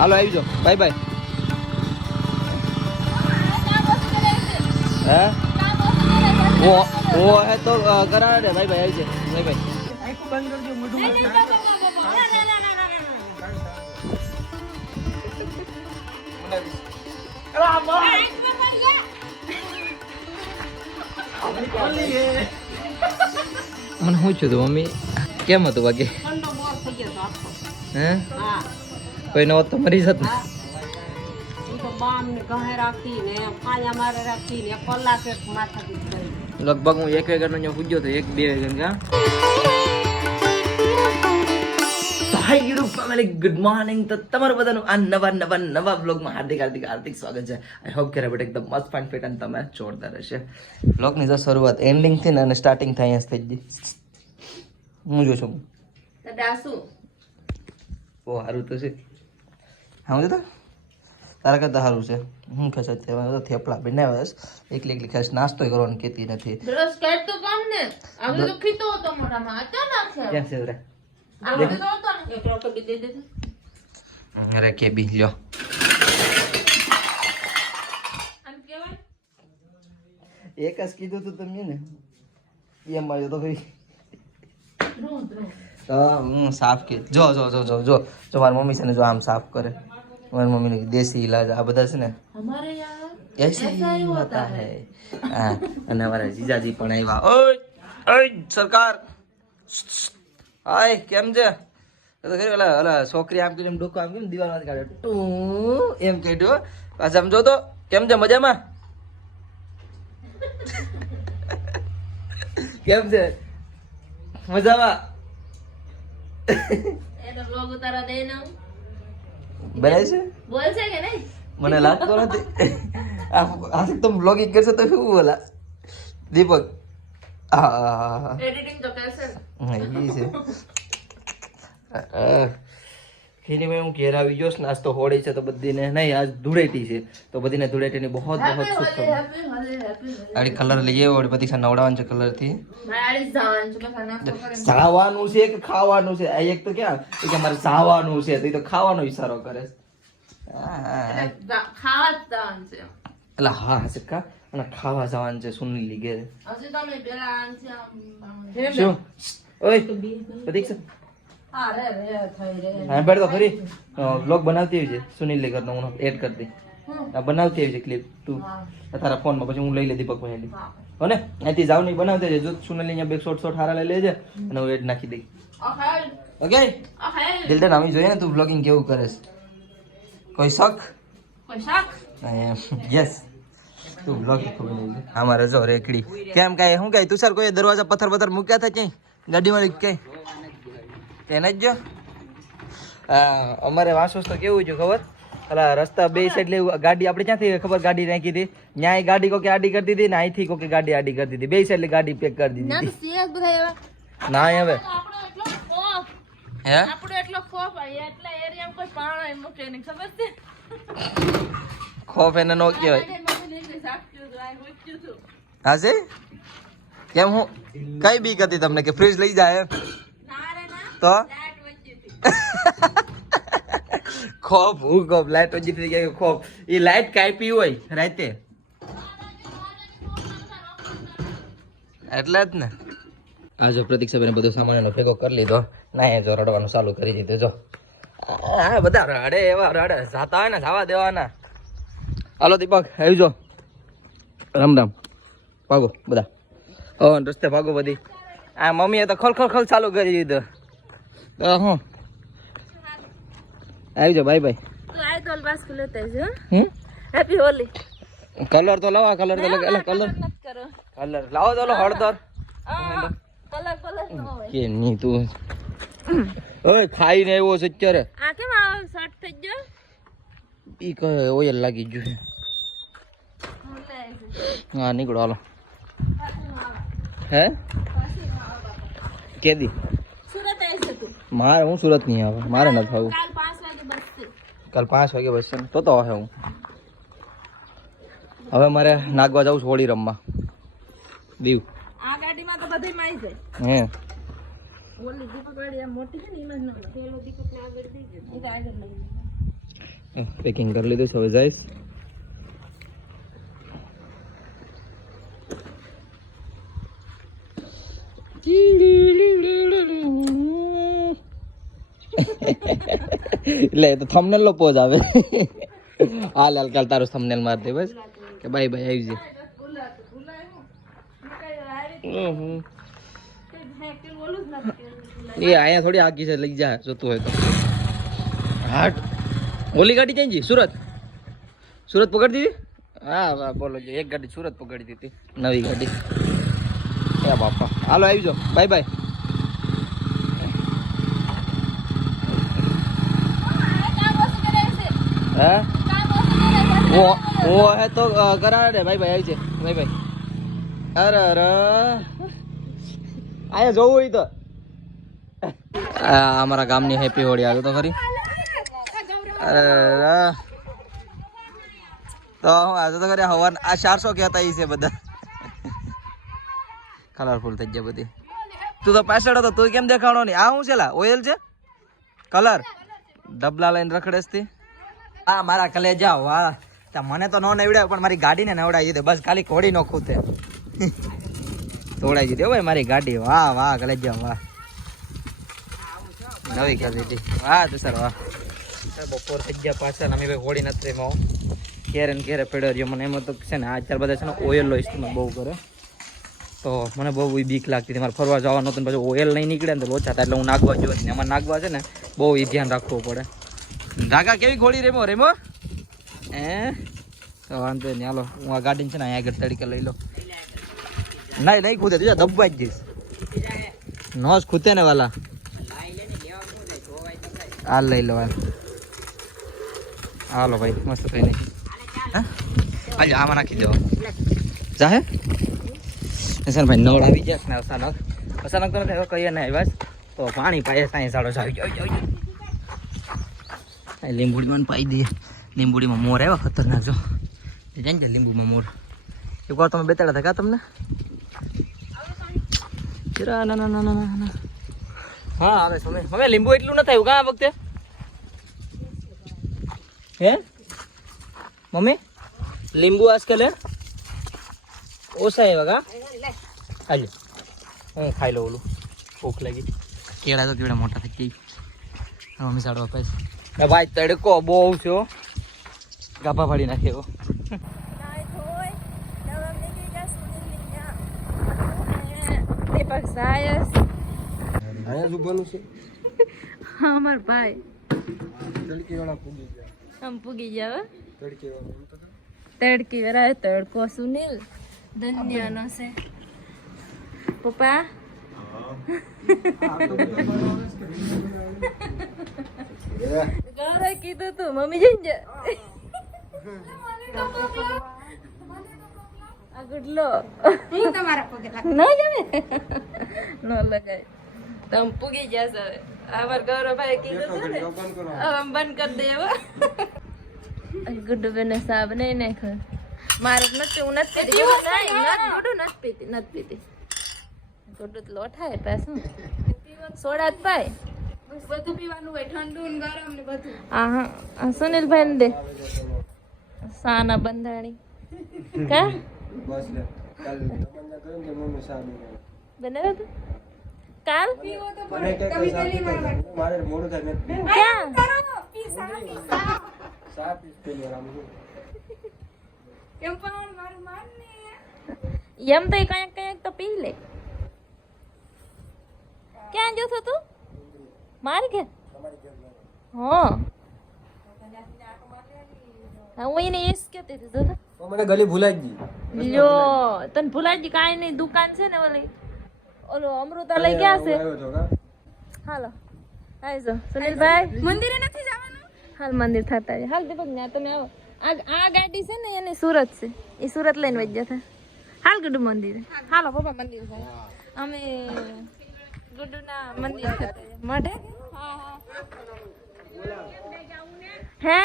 હાલો આવી જાઓ, bye bye. હે ઓ હે તો કરાવે દે. બાય બાય, આવી જાય. Bye bye. મને શું છું તું મમ્મી કેમ હતું બાકી? હે કોઈ ન હોત તો મરી જત ને. લગભગ હું 1 વાગ્યાનો અહીંયા પૂજ્યો તો 1-2 વાગ્યા. હાય યુટ્યુબ ફેમિલી, ગુડ મોર્નિંગ. તો તમારું બધાનું આ નવા બ્લોગમાં હાર્દિક સ્વાગત છે. આઈ હોપ કે રેબટ એકદમ મસ્ત ફાઇન ફિટ અને તમે જોરદાર હશે. બ્લોગની તો શરૂઆત એન્ડિંગ થી ને અને સ્ટાર્ટિંગ થઈ અહીંયા થઈ ગઈ. હું જો છું ઓ સારું તો છે. હા તો તારા કરતા સારું છે. હું ખસ અત્યારે થેપલા બનાવ્યા એકલી ખાસ નાસ્તો કરવાનો કેતી નથી. બ્રશ કરતો કામ ને હવે તો ખીતો હતો મોઢામાં અચાનક છે. કેમ છે રે? એક રોટો બી દે દે. અરે કે બી લ્યો. આમ કેવાય એક જ કીધું તું તમે ને એમ આવ્યો તો ભાઈ. હા હું સાફ કે જો મારી મમ્મી છે ને જો આમ સાફ કરે. મારી મમ્મી ને દેશી ઇલાજ આ બધા છે ને हमारे यहाँ ऐसे ही होता है. હા અને અમારા જીજાજી પણ આવ્યા. ઓય સરકાર હાય કેમ છે? તો ખરી ઓલા છોકરી આમ કરીને ડોકો આમ કેમ દિવાલમાંથી કાઢે ટું એમ કહેજો. પાછા સમજો તો કેમ છે? મજામાં? કેમ છે? મજામાં? એ તો બ્લોગ ઉતારા દે ના બનાય છે? બોલ છે કે નહીં? મને લાગતો નથી. આ તો બ્લોગિંગ કરશે તો શું બોલા દીપક? હા એડિટિંગ તો કરશે એ છે. એની ભાઈ હું ઘેર આવી ગયો. નાસ્તો હોળી છે તો બધીને નહીં આજ ધૂળેટી છે તો બધીને ધૂળેટીની બહુ શુભકામના. આડી કલર લઈએ ઓડી બધી નવડાવવાનું છે કલર થી. સાવાનું છે કે ખાવાનું છે? આ એક તો ક્યાં કે મારે સાવાનું છે તો એ તો ખાવાનો ઈશારો કરે. ખાવા જવાનું છે એટલે હા સક્કા અને ખાવા જવાનું છે સુનીલી ઘેર. હજી તમે પેલા શું ઓય પ્રતીક્ષા અરે રે થઈ રે હા બેઠ તો ખરી બ્લોગ બનાવતી આવી છે સુનીલ ઘરનો હું એડ કરતી બનાવતી આવી છે ક્લિપ તું તારા ફોનમાં પછી હું લઈ લે દીપક ભાઈ હો ને અહીંથી જાવ નહીં બનાવતી છે જો સુનીલ અહીંયા બે શોર્ટ હારા લઈ લેજે અને હું એડ નાખી દઈ. ઓકે દિલટન આવી જોઈએ ને તું બ્લોગિંગ કેવું કરે છે? કોઈ શક યસ તું બ્લોગ ખબર નહીં. અમારે જો રેકડી કેમ કાંઈ શું કાંઈ તુષાર કોઈ દરવાજા પથ્થર મૂક્યા હતા ક્યાંય ગાડીમાં ક્યાંય તેને જ જો. અમારે વાસોસ તો કેવું છે ખબર? અલા રસ્તા બે સાઈડ ગાડી આપણે ક્યાંથી ખબર ગાડી નાખી હતી ન્યાય ગાડી કોકે આડી કરતી હતી ને અહીંથી કોકે ગાડી આડી કરતી હતી. બે સાઈડ ગાડી પેક કરી દીધી ના હવે હે આપણો એટલો ખોફ એટલે એરિયામાં કોઈ પાણા મૂકે નહીં ખબર છે. ખોફ એને નો કહેવાય. હા છે કેમ હું કઈ બીક હતી તમને કે ફ્રીજ લઈ જાય તો ખોફ હું ખોફ લાઈટ ઓછી થઈ ગઈ ખોફ એ લાઈટ કાપી હોય રાતે એટલે જ ને. આ જો પ્રતીક્ષાબેન બધો સામાન ભેગો કરી લીધો ના જો રડવાનું ચાલુ કરી દીધું જો. હા બધા રડે એવા રડે જાતા હોય ને જવા દેવાના. હાલો દીપક આવી જો રામ ભાગો બધા રસ્તે ભાગો બધી. આ મમ્મીએ તો ખલ ચાલુ કરી દીધું. હું આવી જાઓ બાય બાય. કલર તો લાવો કલર તો કલર લાવો તો હળદર કે નહીં તું ઓય ખાઈ ને આવ્યો છે અત્યારે. આ કેમ આ શર્ટ થઈ ગયો? ઈ કહે ઓયલ લાગી ગયું. હા નીકળો હાલો. હે કેદી સુરત આવી છે તું? મારે હું સુરત નહીં આવે મારે નથી આવું. કાલ 5 વાગે બસ છે. કાલ 5 વાગે બસ છે તો હે હું હવે મારે નાગવા જાઉં છું હોળી રમવા દીવ. આ ગાડીમાં તો બધે માઈ જાય. હે ઓલી દીપક ગાડી આ મોટી છે ને એમાં ન પેલો દીપક ને આગળ દઈ દે. એ આગળ લઈ પેકિંગ કરી લીધું છે, હવે જઈશ. એટલે તો થંબનેલ નો પોઝ આવે. હાલ હાલ કાલ તારું થંબનેલ માર દે બસ કે બાય બાય આવી જાય. એ અહીંયા થોડી આગી છે, લઈ જા જોતું હોય તો. હાટ ઓલી ગાડી ચેન્જી સુરત પકડી દીધી. હા વાહ બોલો જો, એક ગાડી સુરત પકડી દીધી, નવી ગાડી. એ બાપા હાલો આવી જાઓ, બાય બાય. હા वो है तो करा दे भाई भाई આવી છે ભાઈ ભાઈ. અરે અરે આયા જોવું હોય તો અમારા ગામની હેપી હોળી આવ્યો તો ખરી. અરે તો હું આજે તો ખરી હવન આ 400 કહેતા ઈ છે બધા. કલરફુલ થઈ ગયા બધી. તું તો પાછળ હતો, તું કેમ દેખાણો નહીં? આ શું છે લા? ઓઇલ છે કલર ડબલા લઈને રખડેસ થી. હા મારા કલેજા વાહ, મને તો નો નવડાય પણ મારી ગાડીને નવડાવી દીધે. બસ ખાલી ઘોડી નો ખૂતે તોડાઈ દીધી ભાઈ મારી ગાડી. વાહ વાહ કલેજા વાહ, નવી ગાડી વાહ તો સર વાહ. બપોર થઈ ગયા પાછા, અમે ભાઈ હોળી નથી એમાં ઘેરે ને ઘેરે પડ્યો રહ્યો. મને એમાં તો છે ને આજકાલ બધા છે ને ઓઇલનો ઇસ્તેમાલ બહુ કરે, તો મને બહુ બીક લાગતી હતી. મારે ફરવા જવાનું હતું પછી ઓઇલ નહીં નીકળે ને તો લોચા થાય, એટલે હું નાખવા જોયો ને એમાં નાખવા છે ને બહુ એ ધ્યાન રાખવું પડે. ઢાકા કેવી ઘોડી રેમો રેમો તો વાંધો નહીં. હાલો હું આ ગાડી છે ને અહીંયા આગળ તડીકે લઈ લો. નહીં ખૂતે તું દબાઈ જ જઈશ. નોસ ખૂતે ને વાલા. હાલ લઈ લો હાલો ભાઈ મસ્ત કઈ નહીં. હા આમાં નાખી દેવા જાહે ભાઈ. નળ આવી જાય ને અચાનક તો નથી કહીએ ને બસ તો પાણી પાય સાંઈ સાડો આવી જાય. લીંબુડીમાં પાઈ દઈએ. લીંબુડીમાં મોર આવ્યા ખતરનાક જો જાય ને લીંબુમાં મોર. એક વાર તમે બેતાડા હતા કા તમને? ના ના ના ના ના હા આવે સમય. હવે લીંબુ એટલું ન થયું કા આ વખતે હે મમ્મી? લીંબુ આજકાલ ઓછા આવ્યા કા? હાલ હું ખાઈ લો, ઓલું ભૂખ લાગી. કેળા તો કેવડા મોટા થઈ ગઈ. મમ્મી સાડવા પાછી ભાઈ તડકો બહુ છે, ગાભા ફાડી નાખે એવો. અમાર ભાઈ આમ પૂગી જાવ. તડકી વાળા તડકો સુનિલ ધન્યનો છે પપ્પા. ગૌરવ કીધું તું મમ્મી જઈને આ ગુડલો ન જમે ન લગાય તમ પૂગી જશે. હવે અમાર ગૌરવભાઈ કીધું તું ને હવે બંધ કરી દેવો. ગુડ્ડુ બેને સાબ નહીં નાખ. મારે નથી, હું નથી પીતી. ગુડ્ડુ નથી પીતી. ગુડ્ડુ તો લોઠાય પાછું સોડા જ પાય. બધું પીવાનું હોય, ઠંડુ ને ગરમ ને બધું. હા સુનિલભાઈ ને દે સાના બંધાણી કા બનાવ્યો તો કાલ એમ તો કયાક તો પી લે. ક્યાં જો તું માર કે? હા હું એને એસ કેતી હતી તો મને ગલી ભૂલાઈ ગઈ. લ્યો તને ભૂલાઈ ગઈ કાઈ નહીં. દુકાન છે ને ઓલી ઓલો અમૃતાલય ક્યાં છે? હાલો આવજો સુનિલભાઈ. મંદિરે નથી જવાનું? હાલ મંદિર થતા છે. હાલ દીપક ને તમે આવો. આ ગાડી છે ને એની સુરત છે, એ સુરત લઈને વઈ જતા. હાલ ગુડુ મંદિરે. હાલો પપ્પા મંદિર થાય. અમે ગુડુ ના મંદિર થતા મઢે. હા હે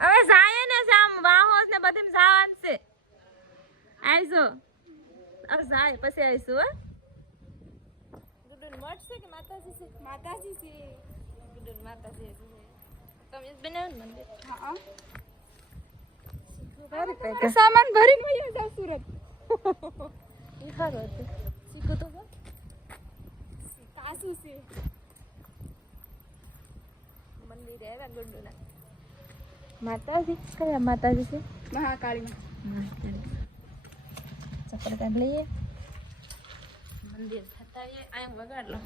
હવે જાય ને સામ વાહોસ ને બધીમ જવાનું છે. આવજો હવે જાય પછી આવીશું. હે ગુડુ મઠ છે કે માતાજી છે? માતાજી છે. ગુડુ માતાજી છે તો કમીઝ બનાવ્યું મંદિર હા સામાન ભરી મળ્યો છે સુરત એ સારું હતું શીખું તો કાસુ છે મંદિર આવ્યા ગુંડુના માતાજી કયા માતાજી છે મહાકાળી ચપ્પલ કાઢ લઈએ મંદિર થતા આમ વગાડ લો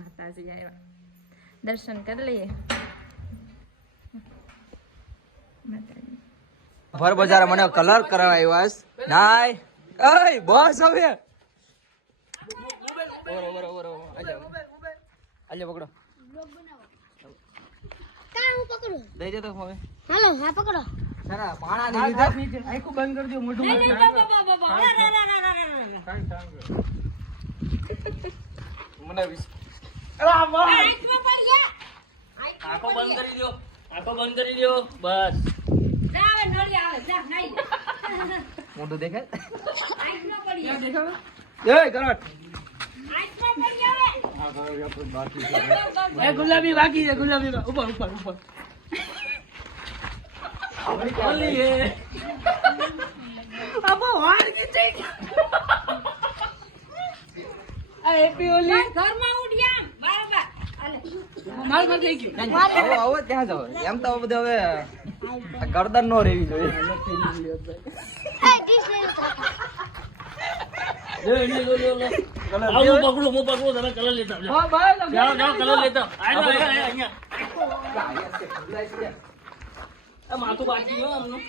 માતાજી આવ્યા દર્શન કરી લઈએ માતાજી ભર બજાર મને કલર કરાવ્યો આસ નાય એય બોસ હવે ઓરો આલે પકડો કા હું પકડું દઈ દે તો હવે હાલો હા પકડો સારા પાણા ની લીધા નીચે આખું બંધ કરી દો મોઢું આંખ મને વિસ આંખો બંધ કરી દો બસ મોઢું દેખાય એ ગુલાબી બાકી છે ગુલાબી ઉપર ઓલી હે આપો વાળ કે આ હેપી ઓલી ઘરમાં ઉઠ્યા બરાબર માલ પર થઈ ગયું આવો ક્યાં જાવ એમ તો બધું હવે આ ગરદન નો રેવી જોઈએ હું પકડું તમે કલર લેતા આવજો. જાઓ કલર લેતા આવો. અહીંયા આ માથું બાકી ગયો આમનું.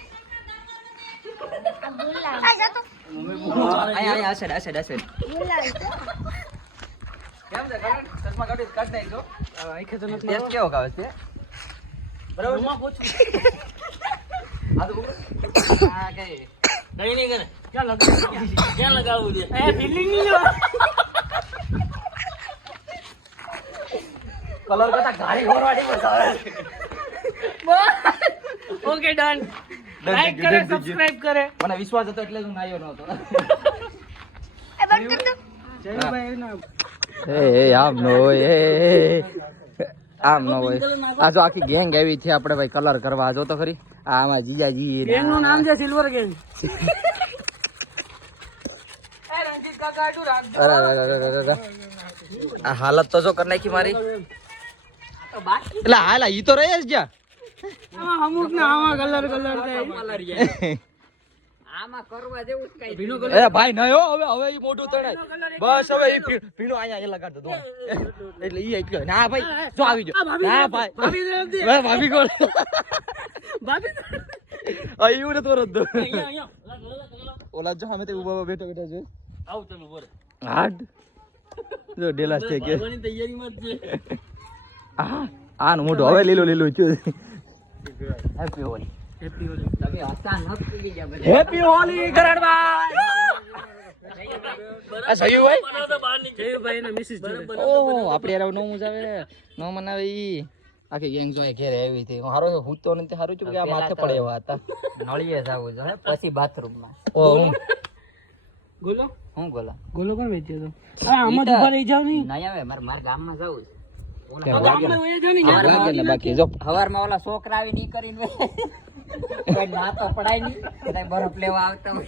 અહીંયા આ સાઈડ કેમ છે કરણ ચશ્મા કાઢ નાખજો આંખે તો નથી ટેસ્ટ કેવો કાવે છે બરાબર રૂમમાં પૂછું. આ તો આ કઈ કઈ નહીં કરે ક્યાં લગાડવું છે ફિલિંગ નહીં કલર કરતા ગાડી ફોરવાડી બતાવે ઓકે ડન લાઈક કરે સબસ્ક્રાઇબ કરે મને વિશ્વાસ હતો એટલે હું આવ્યો નહોતો આમ નો હોય આમ નો હોય આ જો આખી ગેંગ આવી છે આપણે ભાઈ કલર કરવા જો તો ખરી આમાં જીજાજી ગેંગ નું નામ છે સિલ્વર ગેંગ. આ હાલત તો જો કરી નાખી મારી એટલે હાલ ઈ તો રહે જ જ્યાં અમુક ને આમાં કલર એ ભાઈ નયો હવે ઈ મોઢું તણાય બસ હવે ઈ ભીનો અહીંયા લગાડ દો એટલે ઈ એટલે ના ભાઈ જો આવી જો ના ભાઈ ભાભી કોલ ભાભી એવું તો રદ દો ઓલા જો અમે તે ઉભા બેઠો જો આવ તમે બોરે હાડ જો ડેલાસ છે કે બની તૈયારીમાં જ છે. આ નું મોઢું હવે લીલું છે happy Holi happy Holi. Happy Holi કરણભાઈ આ સહી ભાઈ બનાવતા બહાર નીકળે. જયુભાઈ અને મિસિસ જોડે. ઓહો આપણે યાર નો મજાવે નો મનાવે ઈ આખી ગેંગ જોઈ ઘેરે આવી હતી હારો હું તો નથી હારું છું કે આ માથે પડે એવા હતા નળીએ જાવું જોઈએ પછી બાથરૂમ માં ઓ ગોલો હું બોલા ગોલો કોણ વેચ્યો તો આ આમાં ઉભા રહી જાવ નહીં નહીં આવે માર ગામમાં જાવું ગામમાં વહી જાવ નહીં. બાકી જો હવારમાં ઓલા છોકરા આવી ની કરીને ના તો પડાય નહીં કદાચ બરફ લેવા આવતા હોય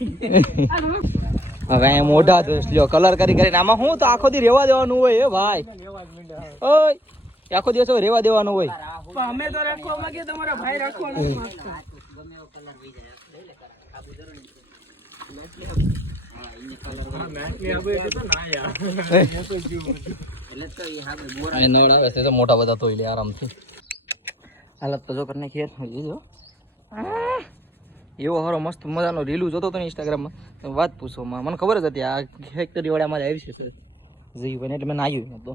હવે અહીંયા મોઢા દોસ્ત લ્યો કલર કરીને આમાં હું તો આખો દી રેવા દેવાનું હોય હે ભાઈ ઓય આખો દિવસ રેવા દેવાનું હોય પણ અમે તો રાખવા માંગીએ તમારા ભાઈ રાખવાનો નળ આવે છે તો મોટા બધા ધોઈ લે આરામથી હાલત તો જો કરી નાખી જો એવો હારો મસ્ત મજાનો રીલું જોતો હતો ને ઇન્સ્ટાગ્રામમાં વાત પૂછો મને ખબર જ હતી આ ફેક્ટરી વાળામાં જ આવી છે જીવન એટલે મેં આવ્યું તો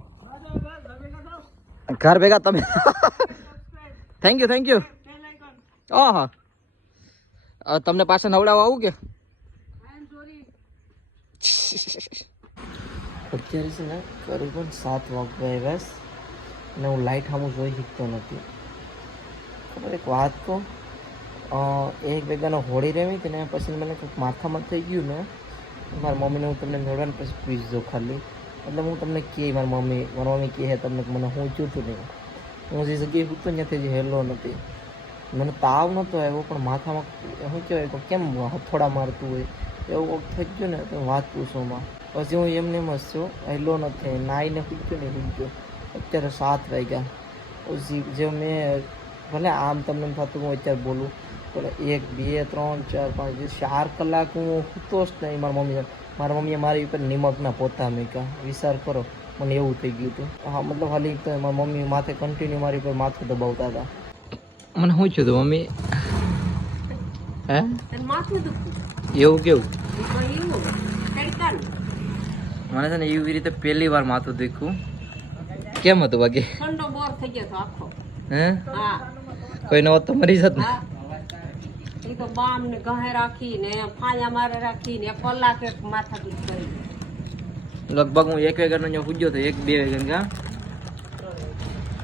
ઘર ભેગા તમે થેન્ક યુ હા તમને પાછા નવડાવવા આવું કે અત્યારે છે ને કરીબન 7 વાગ્યા બસ અને હું લાઇટ સામું જોઈ શકતો નથી ખબર એક વાત કહું એક ભેગાનો હોળી રમી હતી ને પછી મને કંઈક માથામાં થઈ ગયું ને મારા મમ્મીને હું તમને મેળવાનું પછી પૂછજો ખાલી એટલે હું તમને કહે મારી મમ્મી કહે તમને કે મને હું ચૂતું નહીં. હું જે જગ્યાએ સૂતો ત્યાંથી જે હેલો નથી. મને તાવ નહોતો આવ્યો પણ માથામાં શું કહેવાય કે કેમ હથોડા મારતું હોય એવું થઈ ગયું ને તો વાત પૂછોમાં. પછી હું એમને એમ જ છું, હેલો નથી, નાઈને પૂછ્યો ને પૂછ્યો. અત્યારે 7 વાગ્યા. પછી જે મેં ભલે આમ તમને એમ થતું હું અત્યારે બોલું પણ 1 2 3 4 5 4 કલાક હું સૂતો જ નહીં. મારા મમ્મીએ મારી ઉપર નિમકના પોતા મૂક્યા. વિચાર કરો, મને એવું થઈ ગયું હતું. હા મતલબ હાલી તો મારી મમ્મી માથે કન્ટિન્યુ મારી ઉપર માથું દબાવતા હતા. મને શું થયું હતું મમ્મી? હે એવું કેવું? મને છે ને એવી રીતે પહેલી વાર માથું દુખ્યું. કેમ હતું બાકી? હે કોઈ નવો તો મરી જત ને? તો બામ ને ગહે રાખીને ફાયા મારે રાખીને કલાક એક માથા દુખ કરી. લગભગ હું 1 વાગ્યાનો પૂજ્યો હતો. 1 2 વાગ્યા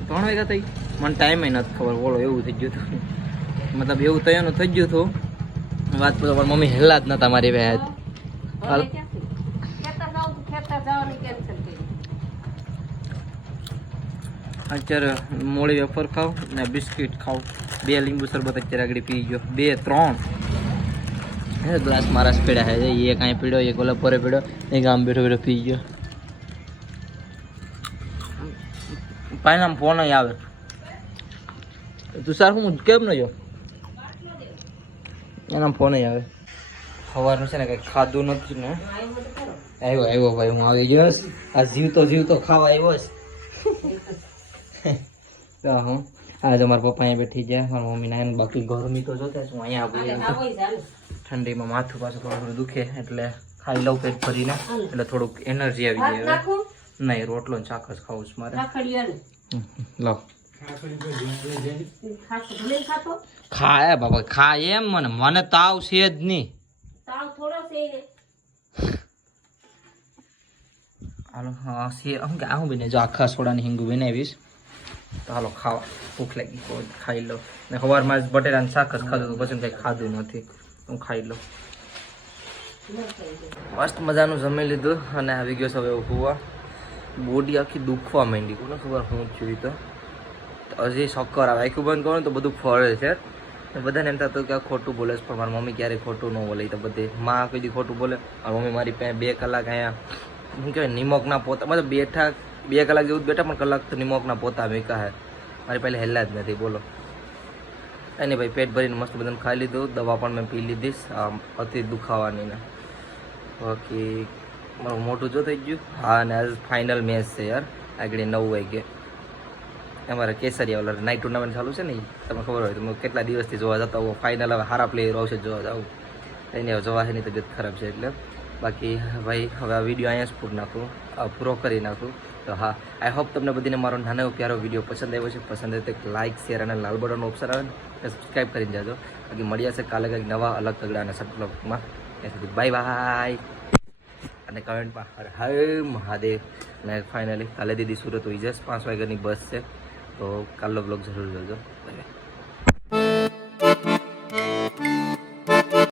3 વાગ્યા થઈ. મને ટાઈમે નથી ખબર. બોલો એવું થઈ ગયું હતું. મતલબ એવું થયાનું થઈ ગયું હતું. વાત પૂછો પણ મમ્મી હેલા જ નતા મારી વાત. અત્યારે મોળી વેફર ખાવ ને બિસ્કિટ ખાવ. 2 લીંબુ શરબત અત્યારે આગળ પી ગયો. 2 3 ગ્લાસ મારા જ પીડ્યા છે. એક અહીં પીડ્યો, એક ઓલા પરે પીડ્યો, એક આમ બેઠો બેઠો પી ગયો. પાયનામ ફોન અહીં આવે. તું સાર હું કેમ ન જો એના ફોન અહીં આવે. સવારનું છે ને કંઈ ખાધું નથી ને. આવ્યો ભાઈ, હું આવી ગયો. આ જીવતો ખાવા આવ્યો છે. હું આજે મારા પપ્પા અહીંયા બેઠી ગયા, મારા મમ્મી ના. બાકી ગરમી તો જોતા હું અહીંયા આવી. ઠંડીમાં માથું પાછું થોડું દુખે એટલે ખાઈ લઉં પેટ ભરીને, એટલે થોડુંક એનર્જી આવી જાય. નહીં, રોટલો ને શાક જ ખાવું છે મારે. લો ખાય બાબા, ખાય એમ. મને તાવ છે જ નહીં. હાલો હા છે હું બને જો આખા સોડાની હિંગુ બનાવીશ તો હાલો ખાવા. ભૂખ લાગી કોઈ ખાઈ લો. ને સવારમાં બટેટાનું શાક જ ખાધું હતું, પછી કંઈ ખાધું નથી. હું ખાઈ લઉં. મસ્ત મજાનું જમી લીધું અને આવી ગયો છે હવે હુવા. બોડી આખી દુખવા માંડી. કોને ખબર હું થયું તો હજી શક્કર આવે. આખું બંધ કરો ને તો બધું ફરે છે. બધાને એમ થતું કે આ ખોટું બોલે છે પણ મારી મમ્મી ક્યારેય ખોટું ન બોલે. તો બધે માં કોઈ દી ખોટું બોલે. મારી મમ્મી મારી પાસે 2 કલાક અહીંયા શું કહેવાય નિમકના પોતા, મતલબ બેઠા 2 કલાક જેવું જ બેઠા પણ કલાક તો નિમકના પોતા મૂક્યા હે. મારી પહેલે હેલા જ નથી. બોલો એને ભાઈ પેટ ભરીને મસ્ત બધાને ખાઈ લીધું. દવા પણ મેં પી લીધીશ અતિ દુખાવાની ને. બાકી મારું મોટું જો થઈ ગયું. હા અને આજ ફાઇનલ મેચ છે યાર. આગળ 9 વાગે અમારે કેસરિયા ઓલા નાઇટ ટુર્નામેન્ટ ચાલુ છે ને, તમને ખબર હોય તમે કેટલા દિવસથી જોવા જતા હો. ફાઇનલ હવે સારા પ્લેયર આવશે જોવા જાવ. એને હવે જોવા એની તબિયત ખરાબ છે એટલે. બાકી ભાઈ હવે આ વિડીયો અહીંયા જ પૂરો કરી નાખું. તો હા, આઈ હોપ તમને બધીને મારો નાનો પ્યારો વિડીયો પસંદ આવ્યો છે. પસંદ આવે તો લાઇક શેર અને લાલ બટનનો ઓપ્શન આવે ને સબસ્ક્રાઈબ કરીને જાજો. બાકી મળી જશે કાલે કંઈક નવા અલગ તગડા અને સબ્લોગમાં. ત્યાં સુધી બાય બાય. અને કમેન્ટમાં હર હર મહાદેવ. અને ફાઇનલી કાલે દીદી સુરત હોઈ જશે. 5 વાગ્યાની બસ છે તો કાલનો બ્લોગ જરૂર જોજો. Bye bye.